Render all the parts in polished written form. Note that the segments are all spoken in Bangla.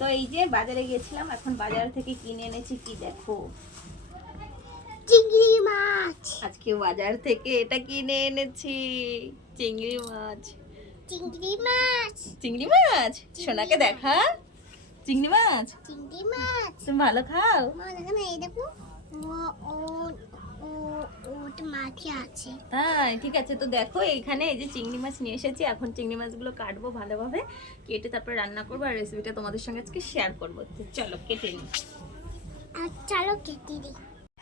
তো এই যে বাজারে গেছিলাম, এখন বাজার থেকে কিনে এনেছি কি দেখো, চিংড়ি মাছ। আজকে বাজার থেকে এটা কিনে এনেছি, চিংড়ি মাছ। চিংড়ি মাছ। চিংড়ি মাছ সোনাকে দেখা, চিংড়ি মাছ। চিংড়ি মাছ তুমি ভালো খাও? মা দেখো না, এই দেখো, ও ও ও ওটা মাটি আছে। তাই ঠিক আছে, তো দেখো এইখানে এই যে চিংড়ি মাছ নিয়ে এসেছি। এখন চিংড়ি মাছগুলো কাটবো ভালোভাবে, কেটে তারপরে রান্না করবো, আর রেসিপিটা তোমাদের সঙ্গে আজকে শেয়ার করবো। তো চলো কেটে নিই। আর চলো কেটে দিই।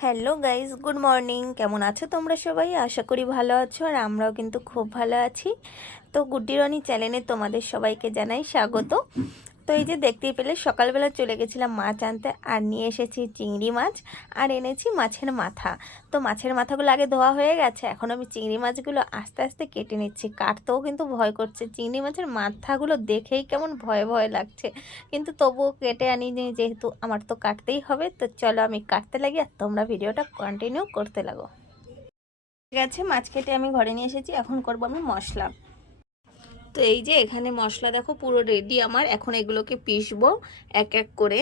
Hello guys, good morning. কেমন আছো তোমরা সবাই? আশা করি ভালো আছো, আর আমরাও কিন্তু খুব ভালো আছি। তো গুড্ডি রনি চ্যানেলে তোমাদের সবাইকে জানাই স্বাগত। তো এই যে দেখতেই পেলে সকালবেলা চলে গেছিলাম মাছ আনতে, আর নিয়ে এসেছি চিংড়ি মাছ, আর এনেছি মাছের মাথা। তো মাছের মাথাগুলো আগে ধোয়া হয়ে গেছে, এখন আমি চিংড়ি মাছগুলো আস্তে আস্তে কেটে নিচ্ছি। কাটতেও কিন্তু ভয় করছে, চিংড়ি মাছের মাথাগুলো দেখেই কেমন ভয় ভয় লাগছে, কিন্তু তবুও কেটে আনিনি, যেহেতু আমার তো কাটতেই হবে। তো চলো আমি কাটতে লাগি, আর তোমরা ভিডিওটা কন্টিনিউ করতে লাগো। ঠিক আছে, মাছ কেটে আমি ঘরে নিয়ে এসেছি, এখন করবো আমি মশলা। তো এই যে এখানে মশলা দেখো পুরো রেডি আমার। এখন এগুলোকে পিষবো এক এক করে।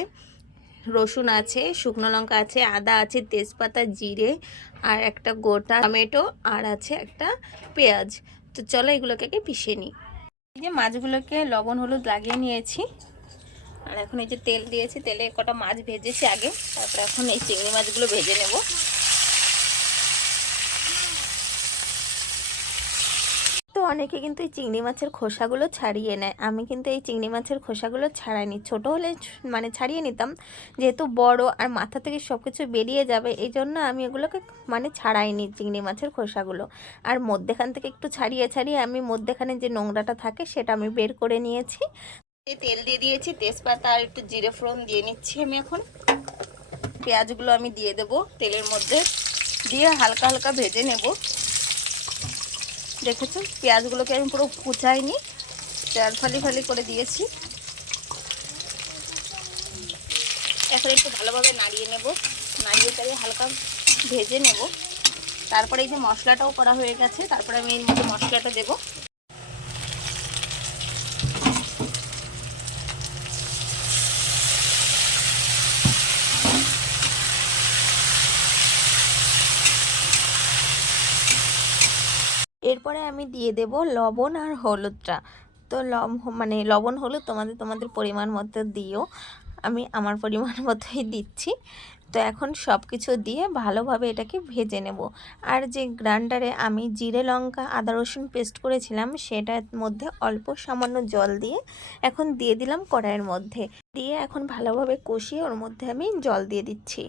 রসুন আছে, শুকনো লঙ্কা আছে, আদা আছে, তেজপাতা, জিরে, আর একটা গোটা টমেটো, আর আছে একটা পেঁয়াজ। তো চলো এগুলোকে পিষে নিই। এই যে মাছগুলোকে লবণ হলুদ লাগিয়ে নিয়েছি, আর এখন এই যে তেল দিয়েছি, তেলে কটা মাছ ভেজেছি আগে, তারপর এখন এই চিংড়ি মাছগুলো ভেজে নেব। তো অনেকে কিন্তু এই চিংড়ি মাছের খোসাগুলো ছাড়িয়ে নেয়, আমি কিন্তু এই চিংড়ি মাছের খোসাগুলো ছাড়াইনি। ছোট হলে মানে ছাড়িয়ে নিতাম, যেহেতু বড় আর মাথা থেকে সব কিছু বেরিয়ে যাবে, এই জন্য আমি এগুলোকে মানে ছাড়াইনি চিংড়ি মাছের খোসাগুলো। আর মধ্যেখান থেকে একটু ছাড়িয়ে ছাড়িয়ে আমি মধ্যেখানে যে নোংরাটা থাকে সেটা আমি বের করে নিয়েছি। তেল দিয়ে দিয়েছি, তেজপাতা আর একটু জিরে ফোড়ন দিয়ে নিচ্ছি আমি। এখন পেঁয়াজগুলো আমি দিয়ে দেবো তেলের মধ্যে, দিয়ে হালকা হালকা ভেজে নেব। দেখেছো পেঁয়াজগুলোকে আমি পুরো কুচাইনি, পেঁয়াজ ফালি ফালি করে দিয়েছি। এখন একটু ভালোভাবে নাড়িয়ে নেব, নাড়িয়ে চাড়িয়ে হালকা ভেজে নেব। তারপরে এই যে মশলাটাও করা হয়ে গেছে, তারপরে আমি এর মধ্যে মশলাটা দেব। এরপরে আমি দিয়ে দেব লবণ আর হলুদটা। তো মানে লবণ হলুদ তোমাদের পরিমাণ মতো দিও, আমি আমার পরিমাণ মতোই দিচ্ছি। তো এখন সব কিছু দিয়ে ভালোভাবে এটাকে ভেজে নেব। আর যে গ্রাইন্ডারে আমি জিরে লঙ্কা আদা রসুন পেস্ট করেছিলাম, সেটার মধ্যে অল্প সামান্য জল দিয়ে এখন দিয়ে দিলাম কড়াইয়ের মধ্যে, দিয়ে এখন ভালোভাবে কষিয়ে ওর মধ্যে আমি জল দিয়ে দিচ্ছি।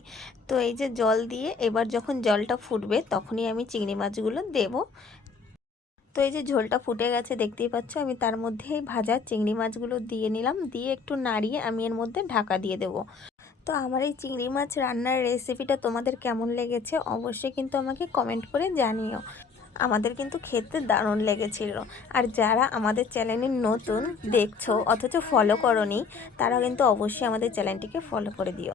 তো এই যে জল দিয়ে এবার যখন জলটা ফুটবে, তখনই আমি চিংড়ি মাছগুলো দেবো। তো এই যে ঝোলটা ফুটে গেছে দেখতেই পাচ্ছ, আমি তার মধ্যে ভাজা চিংড়ি মাছগুলো দিয়ে নিলাম, দিয়ে একটু নাড়িয়ে আমি এর মধ্যে ঢাকা দিয়ে দেব। তো আমার এই চিংড়ি মাছ রান্নার রেসিপিটা তোমাদের কেমন লেগেছে অবশ্যই কিন্তু আমাকে কমেন্ট করে জানিও। আমাদের কিন্তু খেতে দারুণ লেগেছিল। আর যারা আমাদের চ্যানেলে নতুন দেখছো অথচ ফলো করোনি, তারা কিন্তু অবশ্যই আমাদের চ্যানেলটিকে ফলো করে দিও।